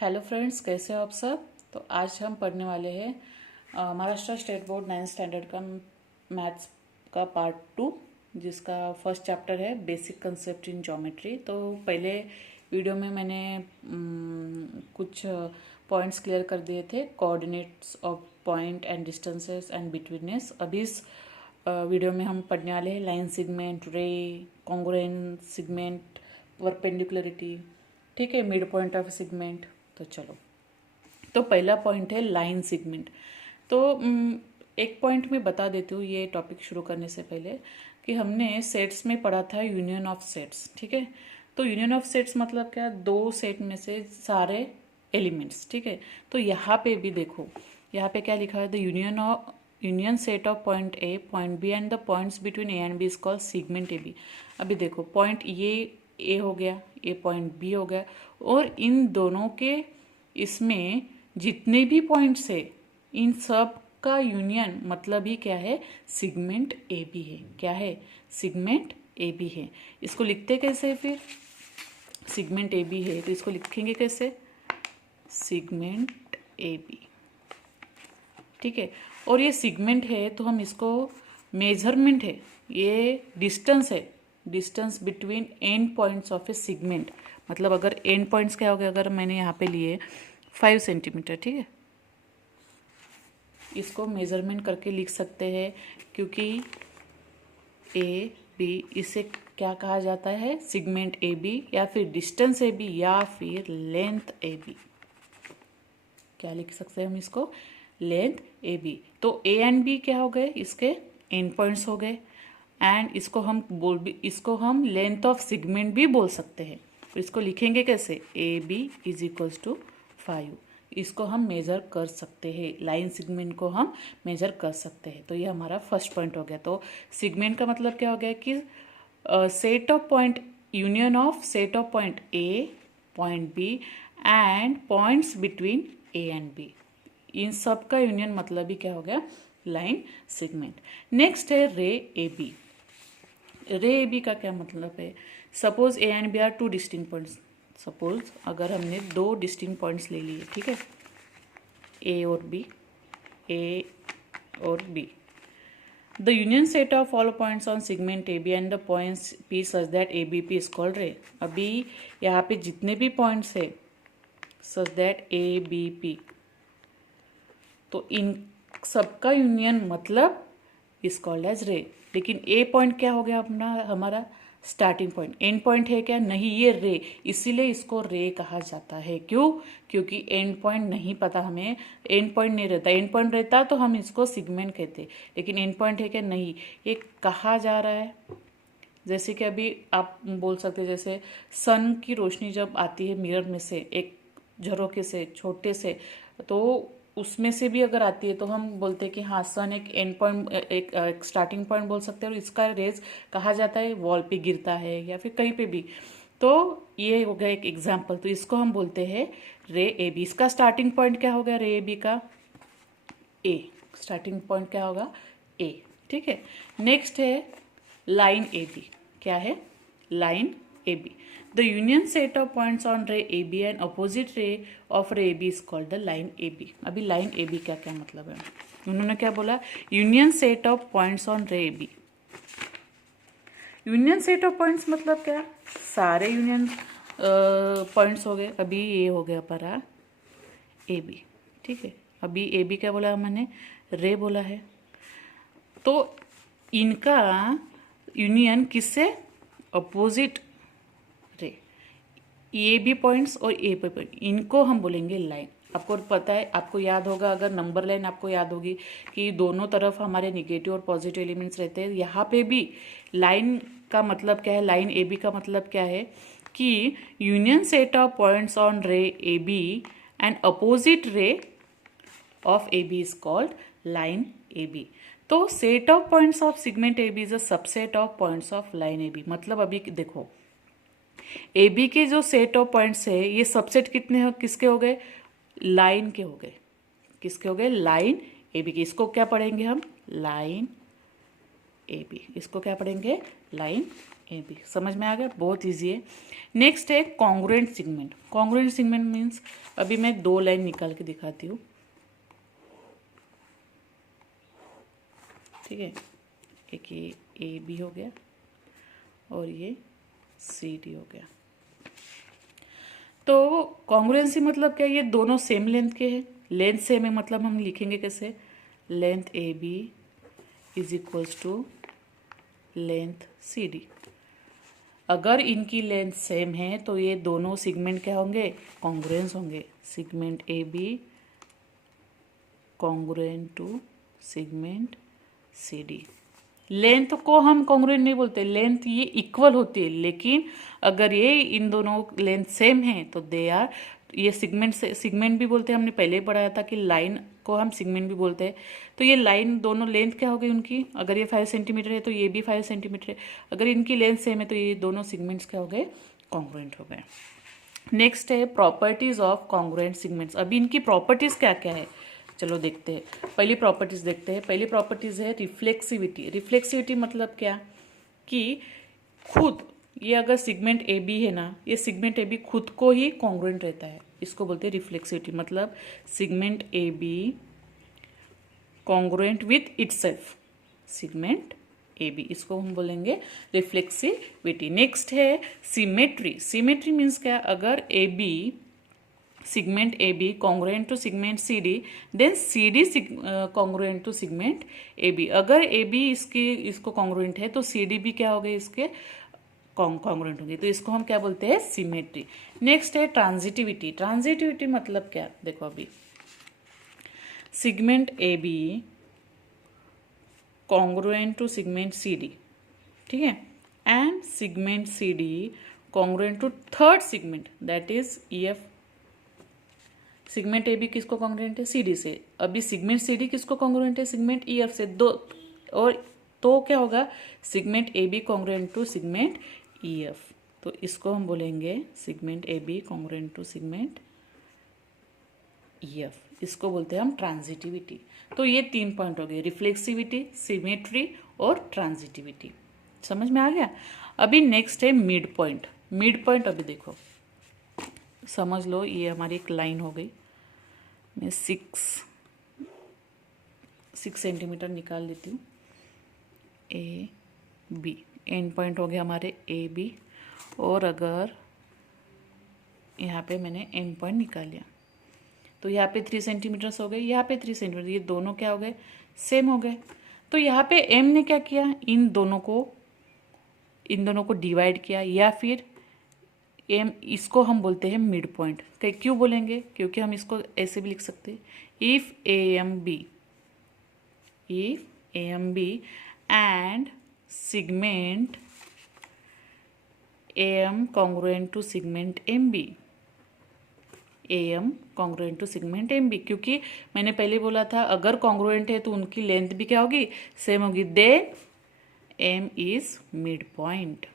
Hello friends, कैसे हो आप सब। तो आज हम पढ़ने वाले हैं Maharashtra state board 9th standard का मैथ्स का पार्ट 2, जिसका फर्स्ट चैप्टर है बेसिक कंसेप्ट इन ज्योमेट्री। तो पहले वीडियो में मैंने कुछ पॉइंट्स क्लियर कर दिए थे, coordinates of point and distances and betweenness. अभी इस वीडियो में हम पढ़ने वाले हैं लाइन सिगमेंट, रे, कॉन्ग्रुएंट सिगमेंट, परपेंडिकुलरिटी, ठीक है, मिड पॉइंट ऑफ सिगमेंट। तो चलो, तो पहला पॉइंट है लाइन सिगमेंट। तो एक पॉइंट मैं बता देती हूँ ये टॉपिक शुरू करने से पहले, कि हमने सेट्स में पढ़ा था यूनियन ऑफ सेट्स, ठीक है। तो यूनियन ऑफ सेट्स मतलब क्या, दो सेट में से सारे एलिमेंट्स, ठीक है। तो यहाँ पे भी देखो, यहाँ पे क्या लिखा है, the union set of point A, point B and the points between A and B is called segment A B. अभी देखो, पॉइंट ये ए हो गया, ये पॉइंट बी हो गया, और इन दोनों के इसमें जितने भी पॉइंट्स है, इन सब का यूनियन मतलब ही क्या है, सिगमेंट ए बी है। क्या है, सिगमेंट ए बी है। इसको लिखते कैसे फिर, सिगमेंट ए बी है तो इसको लिखेंगे कैसे, सिगमेंट ए बी, ठीक है। और ये सिगमेंट है तो हम इसको, मेजरमेंट है, ये डिस्टेंस है, distance between end points of a segment. मतलब अगर एंड पॉइंट्स क्या हो गया, अगर मैंने यहाँ पे लिए 5 सेंटीमीटर, ठीक है, इसको मेजरमेंट करके लिख सकते हैं, क्योंकि ए बी, इसे क्या कहा जाता है, सिगमेंट ए बी, या फिर डिस्टेंस ए बी, या फिर लेंथ ए बी। क्या लिख सकते हैं हम इसको, लेंथ ए बी। तो ए एंड बी क्या हो गए, इसके एंड पॉइंट्स हो गए, एंड इसको हम लेंथ ऑफ सिगमेंट भी बोल सकते हैं। तो इसको लिखेंगे कैसे, A B is equals to 5। इसको हम मेजर कर सकते हैं, लाइन सिगमेंट को हम मेजर कर सकते हैं। तो ये हमारा फर्स्ट पॉइंट हो गया। तो सिगमेंट का मतलब क्या हो गया कि set of point, union of set of point A, point B and points between A and B, इन सब का यूनियन मतलब ही क्या हो गया, लाइन सिगमेंट। नेक्स्ट है रे ए बी। रे ए बी का क्या मतलब है, suppose A and B are two distinct points. Suppose अगर हमने दो डिस्टिंक्ट पॉइंट्स ले लिए, ठीक है, ए और बी, ए और B, the union set of all points on segment A B and the points P such that A B P is called ray. अभी यहाँ पे जितने भी पॉइंट्स है such that A B P, तो इन सबका यूनियन मतलब इज कॉल्ड एज रे। लेकिन ए पॉइंट क्या हो गया अपना, हमारा स्टार्टिंग पॉइंट, एंड पॉइंट है क्या, नहीं, ये रे, इसीलिए इसको रे कहा जाता है। क्यों, क्योंकि एंड पॉइंट नहीं पता हमें, एंड पॉइंट नहीं रहता, एंड पॉइंट रहता तो हम इसको सिगमेंट कहते, लेकिन एंड पॉइंट है क्या, नहीं, ये कहा जा रहा है। जैसे कि अभी आप बोल सकते हैं, जैसे सन की रोशनी जब आती है मिरर में से, एक झरोके से, छोटे से, तो उसमें से भी अगर आती है तो हम बोलते हैं कि हाँ, सन एक एंड पॉइंट, एक स्टार्टिंग पॉइंट बोल सकते हैं, और इसका रेज कहा जाता है वॉल पे गिरता है या फिर कहीं पे भी। तो ये हो गया एक एग्जाम्पल। तो इसको हम बोलते हैं रे ए बी। इसका स्टार्टिंग पॉइंट क्या हो गया, रे ए बी का ए, स्टार्टिंग पॉइंट क्या होगा, ए, ठीक है। नेक्स्ट है लाइन ए बी। क्या है, line A B. The union set of points on ray A B and opposite ray of ray A B is called the line A B. अभी line A B का क्या मतलब है, उन्होंने क्या बोला, union set of points on ray A B. Union set of points मतलब क्या, सारे यूनियन पॉइंट्स हो गए। अभी ये हो गया हमारा ए बी, ठीक है। अभी ए बी क्या बोला मैंने, रे बोला है। तो इनका यूनियन किससे, opposite ray, A B points और ए बी पॉइंट, इनको हम बोलेंगे लाइन। आपको पता है, आपको याद होगा, अगर नंबर लाइन आपको याद होगी कि दोनों तरफ हमारे निगेटिव और पॉजिटिव एलिमेंट्स रहते हैं। यहाँ पे भी लाइन का मतलब क्या है, लाइन ए बी का मतलब क्या है कि union set of points on ray A B and opposite ray of A B is called line A B. तो set of points of segment A B is a subset of points of line A B. मतलब अभी देखो, A B के जो set of points है, ये subset कितने हो, किसके हो गए, लाइन के हो गए। किसके हो गए, लाइन ए बी के। इसको क्या पढ़ेंगे हम, लाइन ए बी। इसको क्या पढ़ेंगे, लाइन ए बी। समझ में आ गया, बहुत इजी है। नेक्स्ट है congruent segment. Congruent segment means, अभी मैं 2 लाइन निकाल के दिखाती हूँ, ठीक है। एक ये ए बी हो गया और ये सी डी हो गया। तो कॉन्ग्रुएंसी मतलब क्या, ये दोनों सेम लेंथ के हैं, लेंथ सेम है, मतलब हम लिखेंगे कैसे, length A B is equals to length C D. अगर इनकी लेंथ सेम है तो ये दोनों सेगमेंट क्या होंगे, कॉन्ग्रुएंस होंगे। Segment A B congruent to segment C D. Length को हम कॉन्ग्रुएंट नहीं बोलते, लेंथ ये इक्वल होती है, लेकिन अगर ये इन दोनों लेंथ सेम है तो दे आर, ये सेगमेंट से सेगमेंट भी बोलते हैं, हमने पहले ही पढ़ाया था कि लाइन को हम सेगमेंट भी बोलते हैं। तो ये लाइन दोनों लेंथ क्या हो गई उनकी, अगर ये 5 सेंटीमीटर है तो ये भी 5 सेंटीमीटर है, अगर इनकी लेंथ सेम है तो ये दोनों सेगमेंट्स क्या हो गए, कॉन्ग्रुएंट हो गए। नेक्स्ट है प्रॉपर्टीज ऑफ कॉन्ग्रुएंट सेगमेंट्स। अभी इनकी प्रॉपर्टीज क्या क्या है, चलो देखते हैं। पहली प्रॉपर्टीज देखते हैं। पहली प्रॉपर्टीज है रिफ्लेक्सिविटी। रिफ्लेक्सिविटी मतलब क्या, कि खुद ये अगर सेगमेंट ए बी है ना, ये सेगमेंट ए बी खुद को ही कॉन्ग्रुएंट रहता है, इसको बोलते हैं रिफ्लेक्सिविटी। मतलब segment A B congruent with itself, segment A B, इसको हम बोलेंगे रिफ्लेक्सिविटी। नेक्स्ट है सिमेट्री। सिमेट्री मीन्स क्या, अगर A B segment AB congruent to segment CD, then CD congruent to segment AB। अगर AB इसको congruent है तो CD भी क्या हो गए, इसके congruent होंगे, तो इसको हम क्या बोलते हैं, सिमेट्री। नेक्स्ट है ट्रांजिटिविटी। ट्रांजिटिविटी मतलब क्या, देखो अभी segment AB congruent to segment CD, ठीक है, and segment CD congruent to third segment that is EF। Segment A B किसको कॉन्ग्रुएंट है, सी डी से। अभी सेगमेंट सी डी किसको कॉन्ग्रुएंट है, सेगमेंट ई एफ से। दो और तो क्या होगा, segment A B congruent to segment E F, तो इसको हम बोलेंगे segment A B congruent to segment E F, इसको बोलते हैं हम ट्रांजिटिविटी। तो ये 3 पॉइंट हो गए, रिफ्लेक्सिविटी, सिमेट्री और ट्रांजिटिविटी। समझ में आ गया। अभी नेक्स्ट है मिड पॉइंट। मिड पॉइंट अभी देखो, समझ लो ये हमारी एक लाइन हो गई, मैं 6 सेंटीमीटर निकाल लेती हूँ। ए बी एंड पॉइंट हो गया हमारे ए बी, और अगर यहाँ पे मैंने एंड पॉइंट निकाल लिया तो यहाँ पे 3 सेंटीमीटर्स हो गए, यहाँ पे 3 सेंटीमीटर, ये दोनों क्या हो गए, सेम हो गए। तो यहाँ पे एम ने क्या किया, इन दोनों को डिवाइड किया, या फिर एम, इसको हम बोलते हैं मिड पॉइंट। क्यों बोलेंगे, क्योंकि हम इसको ऐसे भी लिख सकते हैं, if A M B and segment A M congruent to segment M B, A M congruent to segment M B, क्योंकि मैंने पहले बोला था अगर कॉन्ग्रुएंट है तो उनकी लेंथ भी क्या होगी, सेम होगी। Then M is midpoint.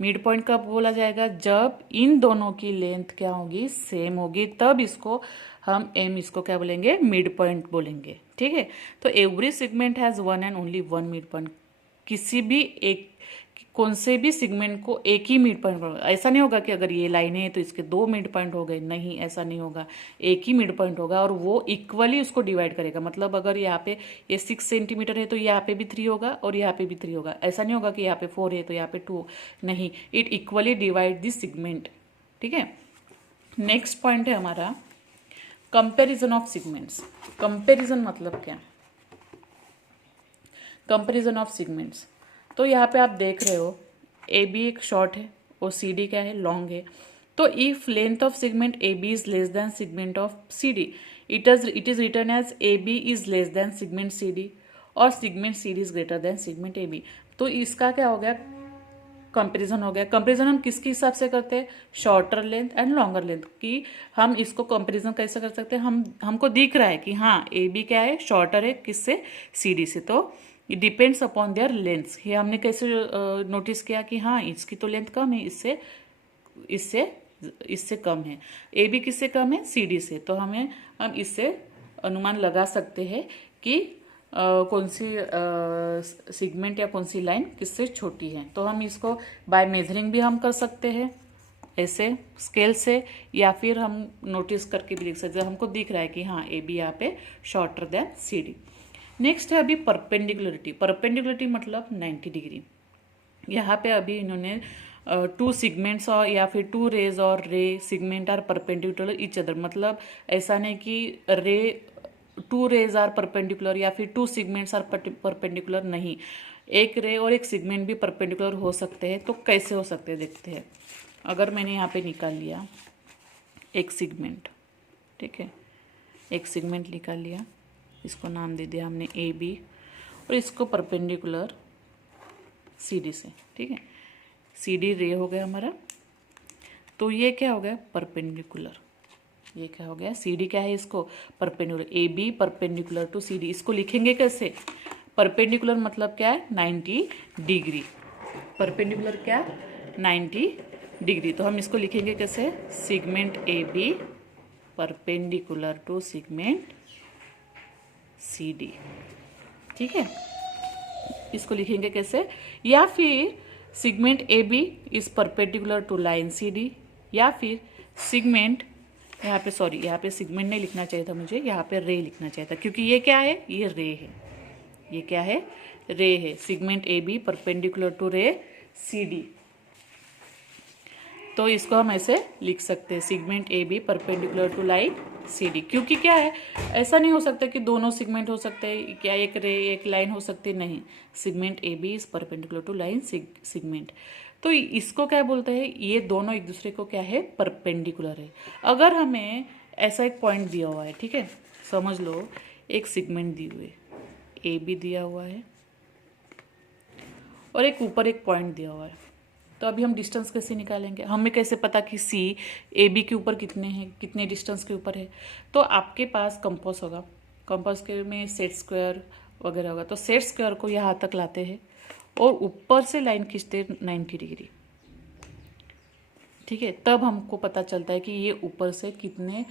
Midpoint कब बोला जाएगा, जब इन दोनों की लेंथ क्या होगी, सेम होगी, तब इसको हम एम, इसको क्या बोलेंगे, मिड पॉइंट बोलेंगे, ठीक है। तो every segment has one and only one mid point. किसी भी एक, कौन से भी सेगमेंट को एक ही मिड पॉइंट होगा। ऐसा नहीं होगा कि अगर ये लाइन है तो इसके 2 मिड पॉइंट हो गए, नहीं, ऐसा नहीं होगा। एक ही मिड पॉइंट होगा और वो इक्वली उसको डिवाइड करेगा। मतलब अगर यहाँ पे ये 6 सेंटीमीटर है तो यहाँ पे भी 3 होगा और यहाँ पे भी 3 होगा। ऐसा नहीं होगा कि यहाँ पे 4 है तो यहाँ पे 2, नहीं, it equally divide this segment, ठीक है। नेक्स्ट पॉइंट है हमारा कंपेरिजन ऑफ सेगमेंट्स। कंपेरिजन मतलब क्या, कंपेरिजन ऑफ सेगमेंट्स। तो यहाँ पे आप देख रहे हो ए बी एक शॉर्ट है और सी डी क्या है, लॉन्ग है। तो if length of segment A B is less than segment of C D, it is written as A B is less than segment C D, और segment C D is greater than segment A B. तो इसका क्या हो गया, comparison हो गया। Comparison हम किसके हिसाब से करते हैं, shorter length and longer length की। हम इसको कंपेरिजन कैसे कर सकते हैं, हमको दिख रहा है कि हाँ ए बी क्या है, शॉर्टर है, किससे, सी डी से, तो it depends upon their lengths. ये हमने कैसे नोटिस किया कि हाँ इसकी तो लेंथ कम है, इससे कम है। ए बी किससे कम है, सी डी से। तो हम इससे अनुमान लगा सकते हैं कि कौन सी सेगमेंट या कौन सी लाइन किससे छोटी है। तो हम इसको बाय मेजरिंग भी हम कर सकते हैं ऐसे स्केल से, या फिर हम नोटिस करके भी लिख सकते हैं। हमको दिख रहा है कि हाँ ए बी यहाँ पे shorter than C D. Next है अभी परपेंडिकुलरिटी। परपेंडिकुलरिटी मतलब 90 डिग्री। यहाँ पे अभी इन्होंने टू सिगमेंट्स और या फिर टू रेज और ray segment are perpendicular each other, मतलब ऐसा नहीं कि रे टू रेज आर परपेंडिकुलर या फिर टू सिगमेंट्स आर परपेंडिकुलर, नहीं, एक रे और एक सिगमेंट भी परपेंडिकुलर हो सकते हैं। तो कैसे हो सकते हैं देखते हैं। अगर मैंने यहाँ पे निकाल लिया एक सिगमेंट, ठीक है, एक सिगमेंट निकाल लिया, इसको नाम दे दिया हमने ए बी, और इसको परपेंडिकुलर सी डी से, ठीक है, सी डी रे हो गया हमारा। तो ये क्या हो गया परपेंडिकुलर, ये क्या हो गया सी डी क्या है इसको perpendicular, A B perpendicular to C D. इसको लिखेंगे कैसे, परपेंडिकुलर मतलब क्या है 90 डिग्री, परपेंडिकुलर क्या 90 डिग्री। तो हम इसको लिखेंगे कैसे, segment A B perpendicular to segment C D, ठीक है, इसको लिखेंगे कैसे। या फिर segment A B is perpendicular to line C D, या फिर सिगमेंट, यहाँ पे सॉरी यहाँ पे सिगमेंट नहीं लिखना चाहिए था मुझे, यहाँ पे रे लिखना चाहिए था, क्योंकि ये क्या है, ये रे है, ये क्या है रे है। Segment A B perpendicular to ray C D, तो इसको हम ऐसे लिख सकते हैं segment A B perpendicular to line C D. क्योंकि क्या है, ऐसा नहीं हो सकता कि दोनों सिगमेंट हो सकते हैं, क्या एक रे एक लाइन हो सकती, नहीं, segment A B is perpendicular to line segment. तो इसको क्या बोलते हैं, ये दोनों एक दूसरे को क्या है परपेंडिकुलर है। अगर हमें ऐसा एक पॉइंट दिया हुआ है, ठीक है, समझ लो एक सिगमेंट दी हुई है, ए बी दिया हुआ है और एक ऊपर एक पॉइंट दिया हुआ है, तो अभी हम डिस्टेंस कैसे निकालेंगे, हमें कैसे पता कि सी ए बी के ऊपर कितने हैं, कितने डिस्टेंस के ऊपर है। तो आपके पास कंपास होगा, कंपास के में सेट स्क्वायर वगैरह होगा, तो सेट स्क्वायर को यहाँ तक लाते हैं और ऊपर से लाइन खींचते 90 डिग्री, ठीक है, तब हमको पता चलता है कि ये ऊपर से कितने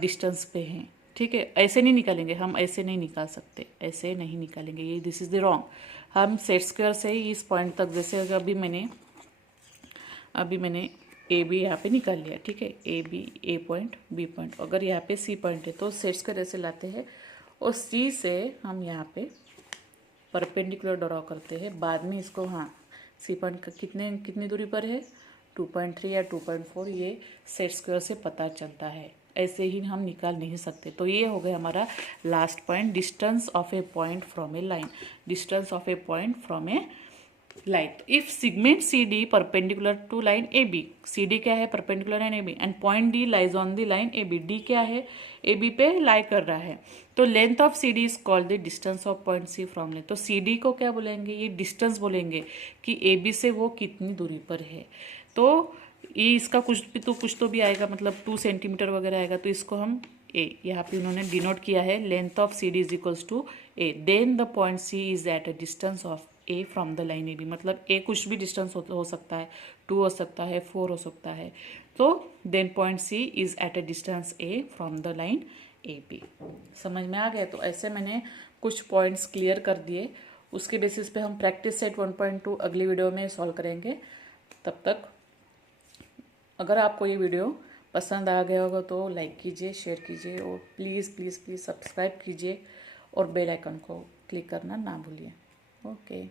डिस्टेंस पे हैं, ठीक है। ऐसे नहीं निकालेंगे हम, ऐसे नहीं निकाल सकते, ऐसे नहीं निकालेंगे, ये दिस इज द रॉन्ग। हम सेट स्क्वायर से ही इस पॉइंट तक, जैसे अभी मैंने ए बी यहाँ पे निकाल लिया, ठीक है, A B A point B point, अगर यहाँ पे सी पॉइंट है तो सेट स्क्वायर ऐसे लाते हैं और सी से हम यहाँ पे परपेंडिकुलर ड्रॉ करते हैं। बाद में इसको, हाँ, सी पॉइंट कितनी दूरी पर है 2.3 या 2.4, ये सेट स्क्वायर से पता चलता है, ऐसे ही हम निकाल नहीं सकते। तो ये हो गया हमारा last point, distance of a point from a line, distance of a point from a line. If segment C D perpendicular to line A B, C D क्या है perpendicular line A B, and point D lies on the line A B, D क्या है A B पे लाई कर रहा है, तो length of C D is called the distance of point C from length. तो सी डी को क्या बोलेंगे, ये डिस्टेंस बोलेंगे कि ए बी से वो कितनी दूरी पर है। तो ये इसका कुछ तो भी आएगा, मतलब 2 सेंटीमीटर वगैरह आएगा, तो इसको हम ए, यहाँ पे उन्होंने डिनोट किया है, length of C D is equals to A, then the point C is at a distance of A from the line A B, मतलब ए कुछ भी डिस्टेंस हो सकता है, 2 हो सकता है, 4 हो सकता है, तो then point C is at a distance A from the line A B. समझ में आ गया। तो ऐसे मैंने कुछ पॉइंट्स क्लियर कर दिए, उसके बेसिस पे हम प्रैक्टिस सेट 1.2 अगली वीडियो में सॉल्व करेंगे। तब तक अगर आपको ये वीडियो पसंद आ गया होगा तो लाइक कीजिए, शेयर कीजिए और प्लीज़ प्लीज़ प्लीज़ सब्सक्राइब कीजिए और बेल आइकन को क्लिक करना ना भूलिए। ओके।